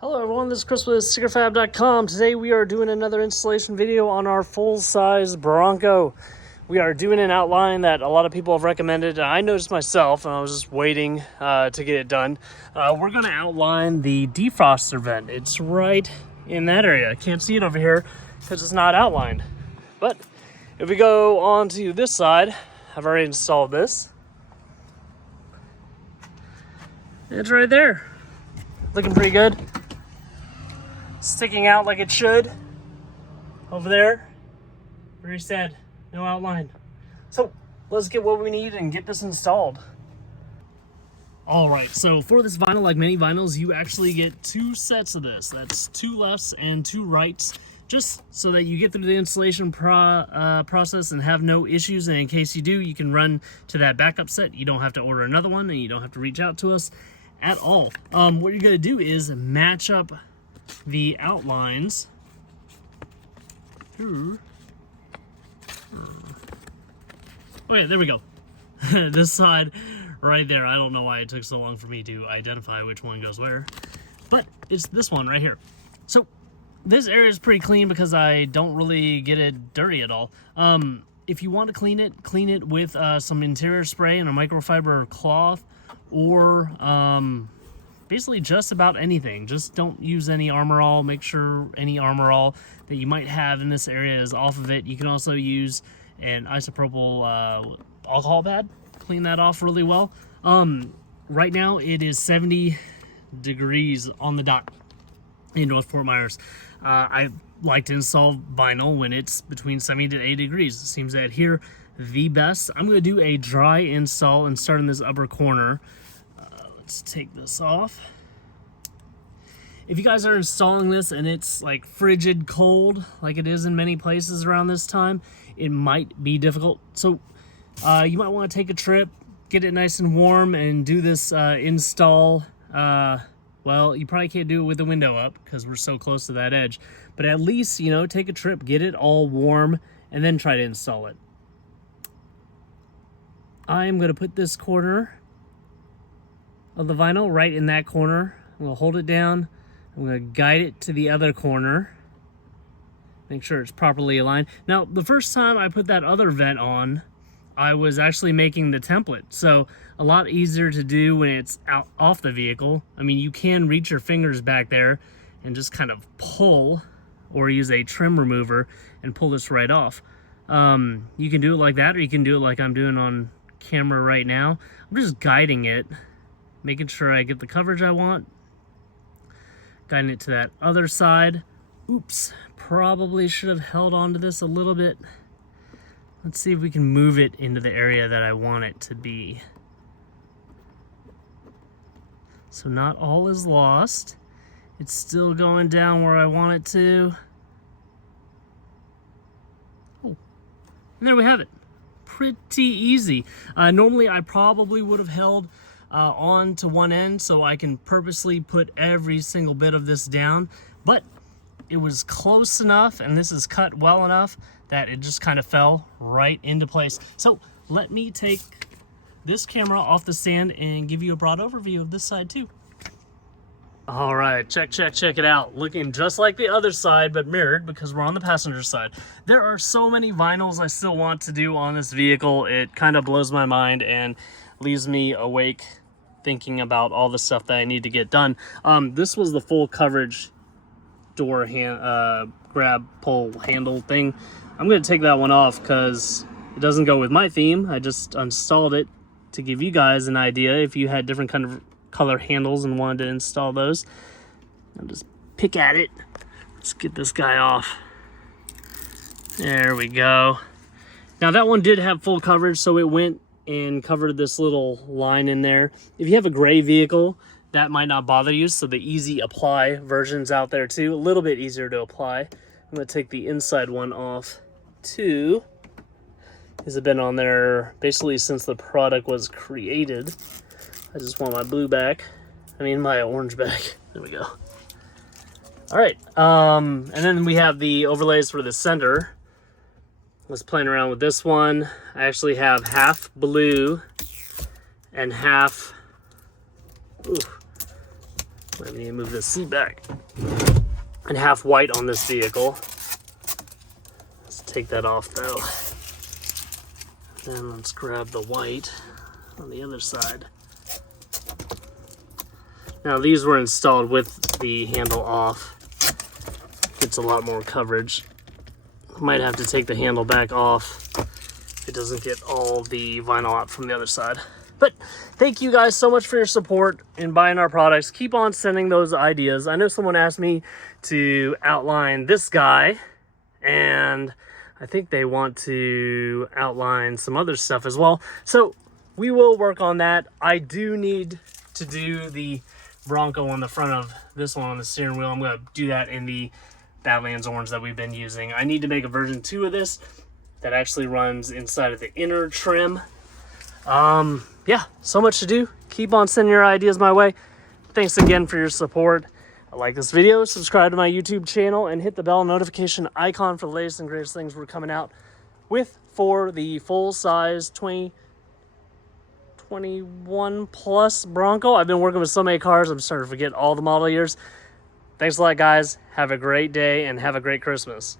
Hello everyone, this is Chris with StickerFab.com. Today we are doing another installation video on our full-size Bronco. We are doing an outline that a lot of people have recommended. I noticed myself, and I was just waiting to get it done. We're going to outline the defroster vent. It's right in that area. I can't see it over here because it's not outlined. But if we go on to this side, I've already installed this. It's right there. Looking pretty good. Sticking out like it should. Over there. Very sad. No outline. So let's get what we need and get this installed. Alright, so for this vinyl, like many vinyls, you actually get two sets of this. That's two lefts and two rights, just so that you get through the installation process and have no issues. And in case you do, you can run to that backup set. You don't have to order another one, and you don't have to reach out to us at all. What you're going to do is match up the outlines. Okay, there we go. This side right there. I don't know why it took so long for me to identify which one goes where, but it's this one right here. So this area is pretty clean because I don't really get it dirty at all. If you want to clean it with some interior spray and a microfiber cloth, or basically just about anything. Just don't use any Armor All. Make sure any Armor All that you might have in this area is off of it. You can also use an isopropyl alcohol pad. Clean that off really well. Right now it is 70 degrees on the dot in North Fort Myers. I like to install vinyl when it's between 70 to 80 degrees. It seems to adhere the best. I'm going to do a dry install and start in this upper corner. Let's take this off. If you guys are installing this and it's like frigid cold, like it is in many places around this time, it might be difficult. So you might want to take a trip, get it nice and warm, and do this install. Well, you probably can't do it with the window up because we're so close to that edge. But at least, you know, take a trip, get it all warm, and then try to install it. I'm going to put this corner of the vinyl right in that corner. I'm going to hold it down. I'm going to guide it to the other corner. Make sure it's properly aligned. Now, the first time I put that other vent on, I was actually making the template. So a lot easier to do when it's out off the vehicle. I mean, you can reach your fingers back there and just kind of pull, or use a trim remover and pull this right off. You can do it like that, or you can do it like I'm doing on camera right now. I'm just guiding it, making sure I get the coverage I want. Guiding it to that other side. Oops, probably should have held on to this a little bit. Let's see if we can move it into the area that I want it to be. So not all is lost. It's still going down where I want it to. Oh, and there we have it. Pretty easy. Normally I probably would have held on to one end so I can purposely put every single bit of this down, but it was close enough and this is cut well enough that it just kind of fell right into place. So let me take this camera off the stand and give you a broad overview of this side too. All right, check it out. Looking just like the other side, but mirrored because we're on the passenger side. There are so many vinyls I still want to do on this vehicle. It kind of blows my mind and leaves me awake thinking about all the stuff that I need to get done. This was the full coverage door grab pull handle thing. I'm going to take that one off because it doesn't go with my theme. I just installed it to give you guys an idea if you had different kind of color handles and wanted to install those. I'll just pick at it. Let's get this guy off. There we go. Now that one did have full coverage, so it went and covered this little line in there. If you have a gray vehicle, that might not bother you, so the easy apply version's out there too. A little bit easier to apply. I'm going to take the inside one off too. These have been on there basically since the product was created. I just want my blue back. I mean my orange back. There we go. All right, and then we have the overlays for the center. I was playing around with this one. I actually have half blue and half I need to move this seat back. And half white on this vehicle. Let's take that off though. Then let's grab the white on the other side. Now these were installed with the handle off. Gets a lot more coverage. Might have to take the handle back off. It doesn't get all the vinyl out from the other side. But thank you guys so much for your support in buying our products. Keep on sending those ideas. I know someone asked me to outline this guy, and I think they want to outline some other stuff as well. So we will work on that. I do need to do the Bronco on the front of this one on the steering wheel. I'm going to do that in the Badlands orange that we've been using. I need to make a version 2 of this that actually runs inside of the inner trim. Yeah, so much to do. Keep on sending your ideas my way. Thanks again for your support. Like this video, subscribe to my YouTube channel, and hit the bell notification icon for the latest and greatest things we're coming out with for the full-size 2021 plus Bronco. I've been working with so many cars, I'm starting to forget all the model years. Thanks a lot, guys. Have a great day and have a great Christmas.